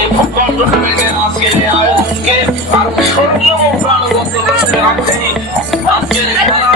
এই ভূখণ্ড আজকের আয়োজনকে আরো স্মরণীয় ও প্রাণবন্ত করতে রাখতে আজকের খেলার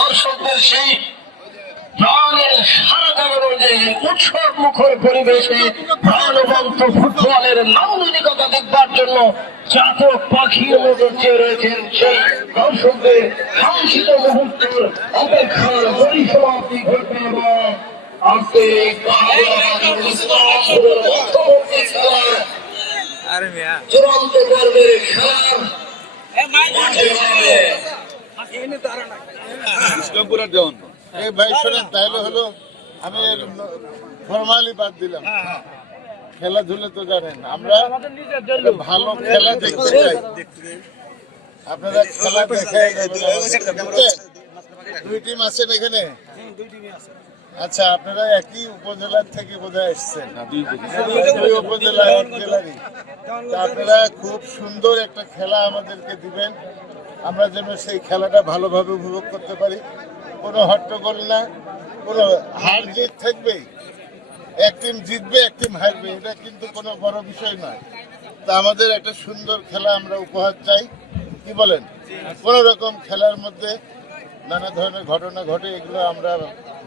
দর্শকদের সেই প্রাণের সারা জাগানোর যে উৎসব মুখর পরিবেশে প্রাণবন্ত ফুটবলের নান্দনিকতা দেখবার জন্য চাতক পাখির মতো চেয়ে রয়েছেন সেই দর্শকদের কাঙ্ক্ষিত মুহূর্তের অপেক্ষার পরিসমাপ্তি ঘটবে এবং আজকে চূড়ান্ত পর্বের খেলার ইসলামপুরের দেওয়ান এই ভাই শোনেন তাহলে হলো আমি ফরমালি বাদ দিলাম। খেলাধুলা তো জানেন আমরা ভালো খেলা দেখতে চাই, আপনারা খেলা দেখে দুই টিম আছেন এখানে। আচ্ছা, আপনারা একই উপজেলার থেকে বোধহয় এসছেন, দুই উপজেলা এক জেলারই। আপনারা খুব সুন্দর একটা খেলা আমাদেরকে দিবেন, আমরা যেন সেই খেলাটা ভালোভাবে উপভোগ করতে পারি। কোনো হট্টগোল না, কোনো হার জিত থাকবেই, এক টিম জিতবে এক টিম হারবে, এটা কিন্তু কোনো বড় বিষয় নয়। তা আমাদের একটা সুন্দর খেলা আমরা উপহার চাই, কি বলেন? কোনো রকম খেলার মধ্যে নানা ধরনের ঘটনা ঘটে, এগুলো আমরা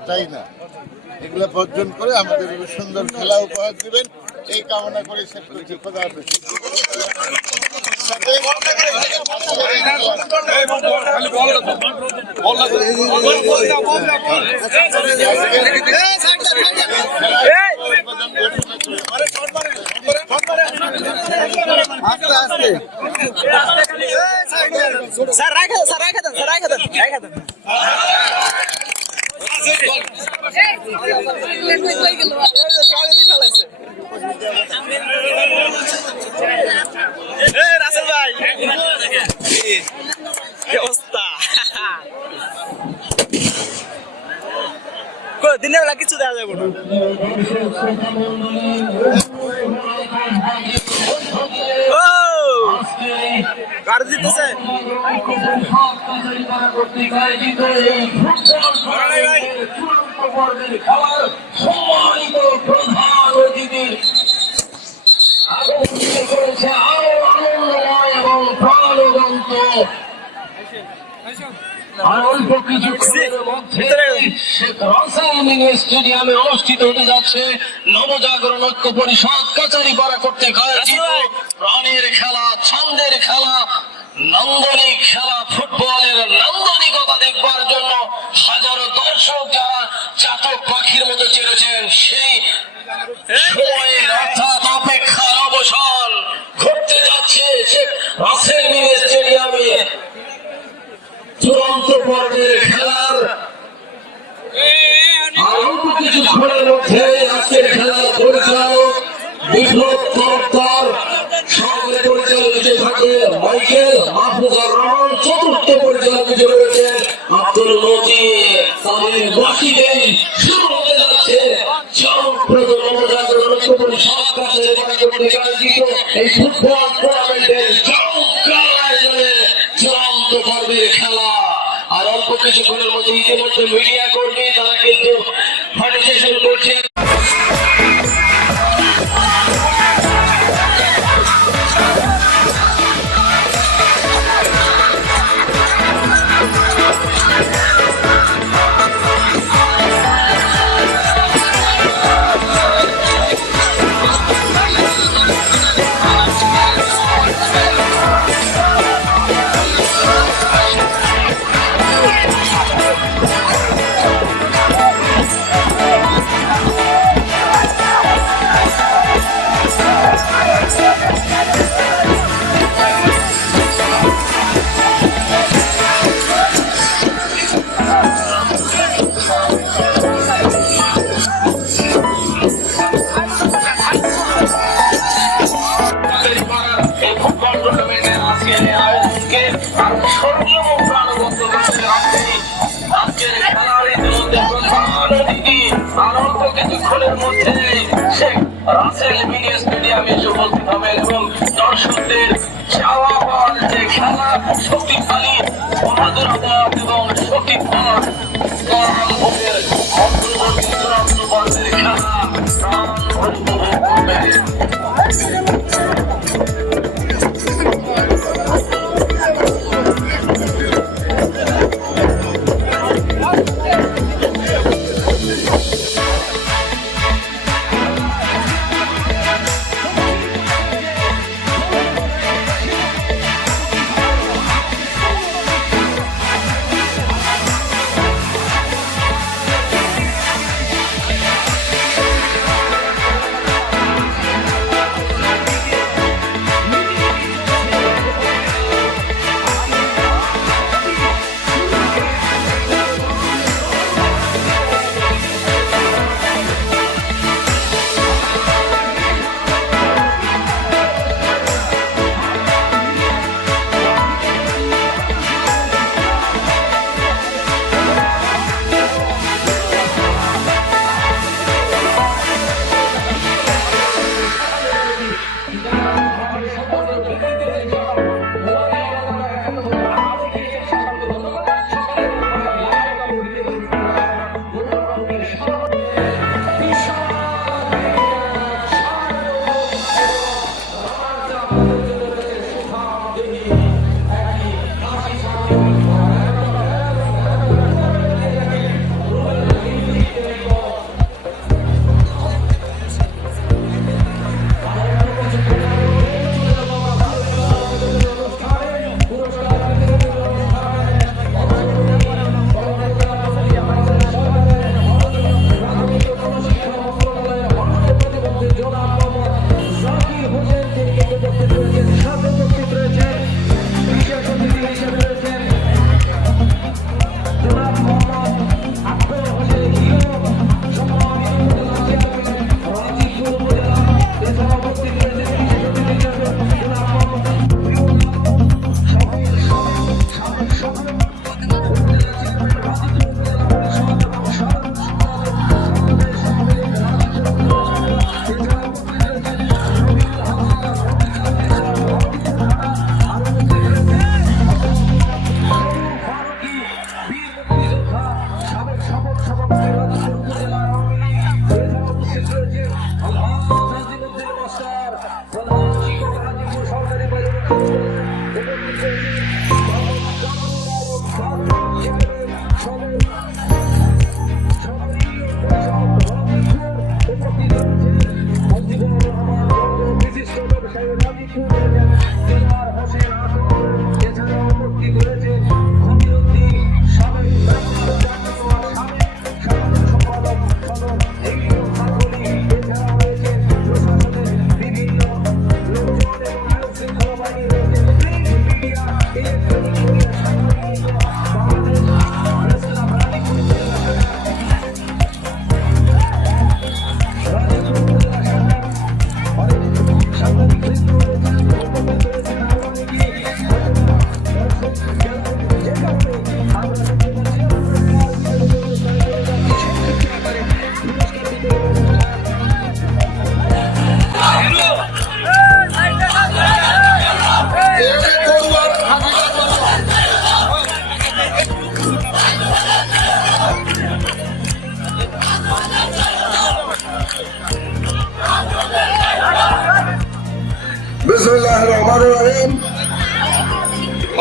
চাই না। এগুলো বর্জন করে আমাদের সুন্দর খেলা উপহার দিবেন, এই কামনা করে শেষ করছি। খোদা হাফেজ। স্যার রাখা দেন, স্যার রাখা দেন, স্যার রাখা দেন, রাখা দেন। রাসেল ভাই কি অবস্থা, দিনের বেলা কিছু দেওয়া যাবে না। কার জিতেছে? সম্মানিত প্রধান অতিথি আগমন করেছে আরো আনন্দময় এবং প্রাণবন্ত। আর অল্প কিছুক্ষণের মধ্যে স্টেডিয়ামে অনুষ্ঠিত হতে যাচ্ছে নবজাগরণ ঐক্য পরিষদ কাচারিপাড়া কর্তৃক আয়োজিত প্রাণের খেলা, ছন্দের খেলা, নান্দনিক খেলা, ফুটবলের নান্দনিকতা দেখবার জন্য হাজারো দর্শক যারা চাতক পাখির মতো চেয়েছেন, সেই সময়ের অর্থাৎ অপেক্ষার অবসান ঘটতে যাচ্ছে রাসেল মিনি স্টেডিয়ামে চূড়ান্ত পর্বের খেলার। অল্প কিছুক্ষণের মধ্যে আজকের খেলার পরিচালক বিপ্লব তরফদার, সঙ্গে পরিচালিত থাকে মাইকেল, মাহমুদ আর রহমান, চতুর্থ পরিচালক হিসেবে রয়েছেন আব্দুল লতিফ। তাদের বসিতেই শুরু হতে যাচ্ছে চমকপ্রদ নবজাগরণ ঐক্য পরিষদ কাচারিপাড়া কর্তৃক আয়োজিত এই ফুটবল টুর্নামেন্টের চমৎকার আয়োজনের চূড়ান্ত পর্বের খেলা। আর অল্প কিছুক্ষণের মধ্যে ইতিমধ্যে মিডিয়া কর্মী তারা কিন্তু পার্টিসিপেশন করছে। কিছুক্ষণের মধ্যে রাসেল মিনি স্টেডিয়ামে উপস্থিত হবেন এবং দর্শকদের চাওয়া পাওয়ার যে খেলা, শক্তিশালী বাহাদুরাবাদ এবং শক্তিধর অন্তর্বর্তী চূড়ান্ত পর্বের খেলা প্রাণ উপভোগ করবেন।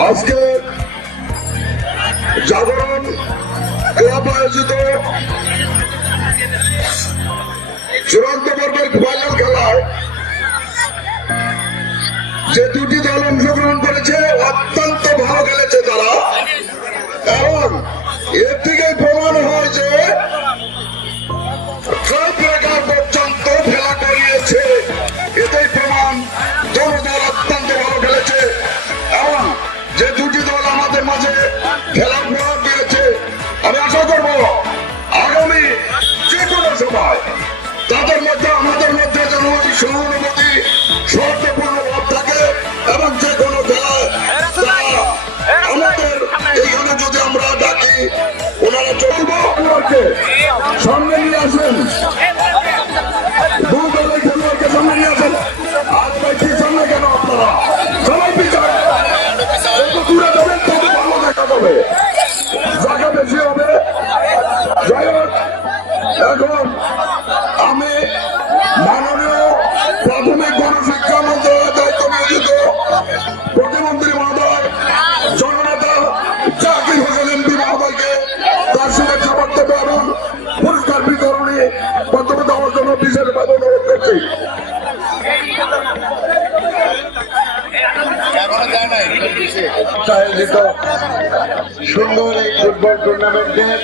আজকে জাগরণ ক্লাব আয়োজিত চূড়ান্ত পর্বের ফাইনাল খেলায় যে দুটি দল অংশগ্রহণ করেছে অত্যন্ত ভালো খেলেছে তারা, এবং এর থেকে প্রমাণ হয় যে ট্রাইব্রেকার পর্যন্ত খেলা করিয়েছে। এটাই প্রমাণ দল অত্যন্ত ভালো খেলেছে এবং যে দুটি দল আমাদের মাঝে খেলার প্রভাব দিয়েছে, আমি আশা করবো আগামী যে কোনো সময় তাদের মধ্যে আমাদের মধ্যে যেন ওই সহানুভূতি সৌহার্দ্যপূর্ণ ভাব থাকে এবং যে কোনো খেলায় আমাদের এইখানে যদি আমরা ডাকি ওনারা চলবো। সামনে নিয়ে আসেন, দু দলের খেলোয়াড়কে সামনে নিয়ে আসেন। আর ভাই পিছনে কেন আপনারা সবাই পিছনে দূরে যাবেন, তবে ভালো দেখা যাবে, জায়গা বেশি হবে। যাই হোক, এখন আমি মাননীয় প্রাথমিক গণশিক্ষা মন্ত্রণালয়ের দায়িত্ব নিয়োজিত প্রতিমন্ত্রী মহোদয় জননেতা জাকির হোসেন এমপি মহোদয়কে তার শুভেচ্ছা বক্তব্য এবং পুরস্কার বিতরণী বক্তব্য দেওয়ার জন্য বিশেষভাবে অনুরোধ করছি। আয়োজিত সুন্দর এই ফুটবল টুর্নামেন্টের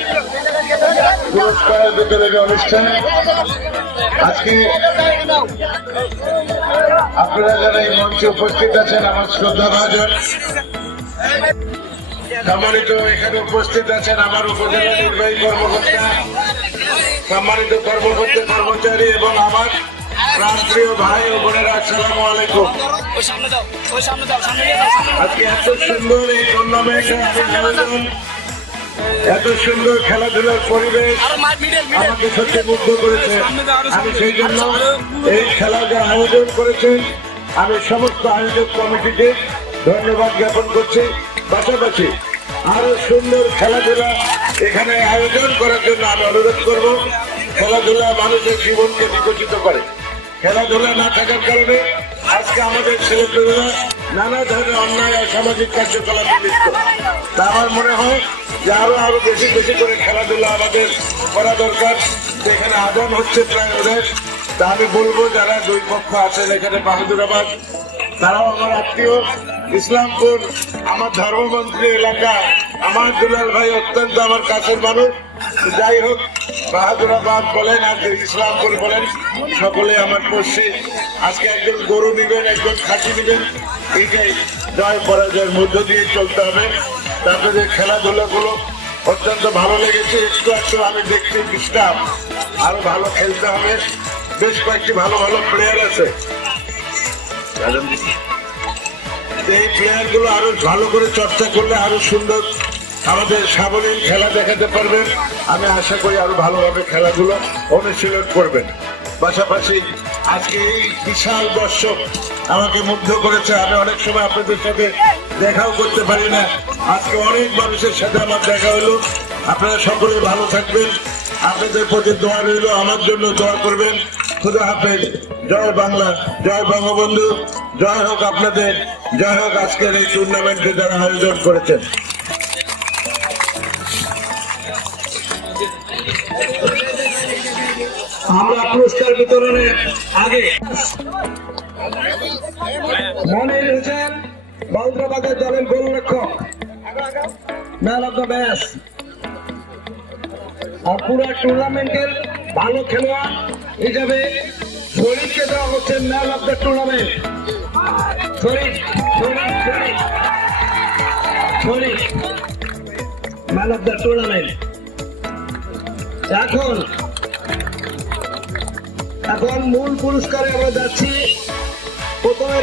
পুরস্কার বিতরণী অনুষ্ঠান আজকে আপনারা যারা এই মঞ্চে উপস্থিত আছেন, আমার শ্রদ্ধা ভাজন সম্মানিত এখানে উপস্থিত আছেন আমার উপজেলা নির্বাহী কর্মকর্তা, সম্মানিত কর্মকর্তা কর্মচারী এবং আমার প্রাণপ্রিয় ভাই ও বোনেরা, আসসালামু আলাইকুম। আজকে এত সুন্দর এই টুর্নামেন্টের আয়োজন, এত সুন্দর খেলাধুলার পরিবেশ আমাকে সত্যি মুগ্ধ করেছে। আমি সেই জন্য এই খেলা যে আয়োজন করেছেন আমি সমস্ত আয়োজক কমিটিকে ধন্যবাদ জ্ঞাপন করছি। পাশাপাশি আরো সুন্দর খেলাধুলা এখানে আয়োজন করার জন্য আমি অনুরোধ করব। খেলাধুলা মানুষের জীবনকে বিকশিত করে। খেলাধুলা না থাকার কারণে আজকে আমাদের ছেলেপেলেরা নানা ধরনের অন্যায় আর সামাজিক কার্যকলাপে লিপ্ত। তা আমার মনে হয় যে আরো বেশি বেশি করে খেলাধুলা আমাদের করা দরকার। এখানে আদান হচ্ছে প্রায় ওদের, তা আমি বলবো যারা দুই পক্ষ আছেন এখানে বাহাদুরাবাদ, তারাও আমার আত্মীয়। ইসলামপুর আমার ধর্মমন্ত্রী এলাকা, আমার দুলাল ভাই অত্যন্ত আমার কাছের মানুষ। যাই হোক, বাহাদুরাবাদ বলেন আর ইসলামপুর বলেন, সকলে আমার পড়শি। আজকে একজন গরু নিবেন, একজন খাসি নিবেন, এইটাই জয় পরাজয়ের মধ্য দিয়ে চলতে হবে। তারপরে খেলাধুলাগুলো অত্যন্ত ভালো লেগেছে। একটু আমি দেখতে ডিস্টার্ব, আরো ভালো খেলতে হবে। বেশ কয়েকটি ভালো ভালো প্লেয়ার আছে, এই প্লেয়ার গুলো আরো ভালো করে চর্চা করলে আরো সুন্দর আমাদের সাবলীল খেলা দেখাতে পারবেন। আমি আশা করি আরো ভালোভাবে খেলাগুলো অনুশীলন করবেন। পাশাপাশি আজকে এই বিশাল দর্শক আমাকে মুগ্ধ করেছে। আমি অনেক সময় আপনাদের সাথে দেখাও করতে পারি না, আজকে অনেক মানুষের সাথে আমার দেখা হলো। আপনারা সকলে ভালো থাকবেন, আপনাদের প্রতি দোয়া রইল, আমার জন্য দোয়া করবেন। খুদা হাফেজ। জয় বাংলা, জয় বঙ্গবন্ধু, জয় হোক আপনাদের, জয় হোক আজকের এই টুর্নামেন্টে যারা আয়োজন করেছেন। আমরা পুরস্কার বিতরণের আগে মনির হোসেন বাউদ্রাবাদের দলের গোলরক্ষক, ম্যান অফ দ্য ম্যাচ, আর পুরো টুর্নামেন্টের ভালো খেলোয়াড় হিসাবে শরীফকে দেওয়া হচ্ছে man of the tournament. Sharif man of the tournament. এখন মূল পুরস্কারে আমরা যাচ্ছি। প্রথমে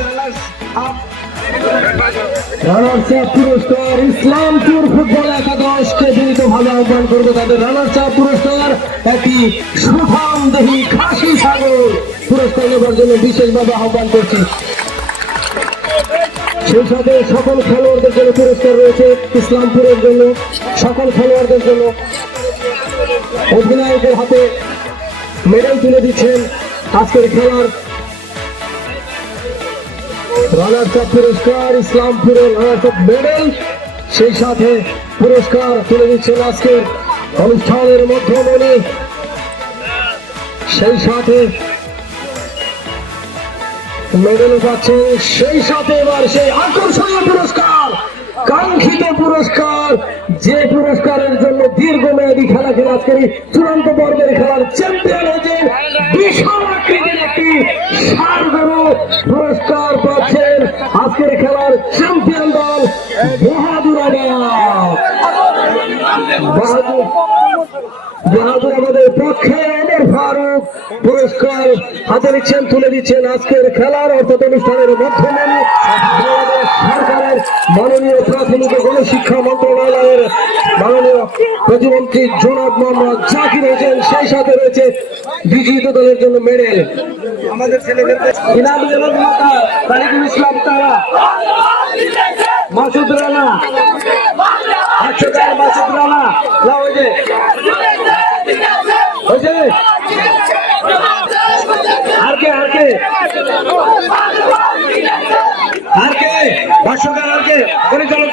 রানার্স আপ পুরস্কার ইসলামপুর ফুটবল একাদশকে বিনীতভাবে আহ্বান করবে। তাদের রানার্স আপ পুরস্কার একটি সুঠামদেহী খাসি ছাগল পুরস্কার নেবার জন্য বিশেষভাবে আহ্বান করছি। সেই সাথে সকল খেলোয়াড়দের জন্য পুরস্কার রয়েছে। ইসলামপুরের জন্য সকল খেলোয়াড়দের জন্য অধিনায়কের হাতে মেডেল তুলে দিচ্ছেন আজকের খেলার রানার্স আপ পুরস্কার, ইসলামপুরের রানার্স আপ মেডেল, সেই সাথে পুরস্কার তুলে দিচ্ছেন আজকের অনুষ্ঠানের মধ্যমণি, সেই সাথে মেডেল পাচ্ছেন, সেই সাথে এবার সেই আকর্ষণীয় পুরস্কার, কাঙ্ক্ষিত পুরস্কার, যে পুরস্কারের জন্য দীর্ঘমেয়াদী খেলা খেলে আজকের এই চূড়ান্ত পর্বের খেলার চ্যাম্পিয়ন হয়েছে বিশাল আকৃতির একটি ষাঁড় গরু। পুরস্কার পাচ্ছেন আজকের খেলার চ্যাম্পিয়ন দল বাহাদুরাবাদের পক্ষে ওমর ফারুক পুরস্কার হাতে নিচ্ছেন, তুলে দিচ্ছেন আজকের খেলার অর্থাৎ অনুষ্ঠানের মাধ্যমে বাংলাদেশ সরকারের মাননীয় প্রাথমিক ও গণশিক্ষা মন্ত্রণালয়ের মাননীয় প্রতিমন্ত্রী জনাব মোহাম্মদ জাকির হোসেন, সেই সাথে রয়েছে বিজয়ী দলের জন্য মেডেল আমাদের ছেলেদের তারিকুল ইসলাম, তারা মাসুদ রানা, মাসুদ রানা আর কে ভাষ্যকার আর কে পরিচালক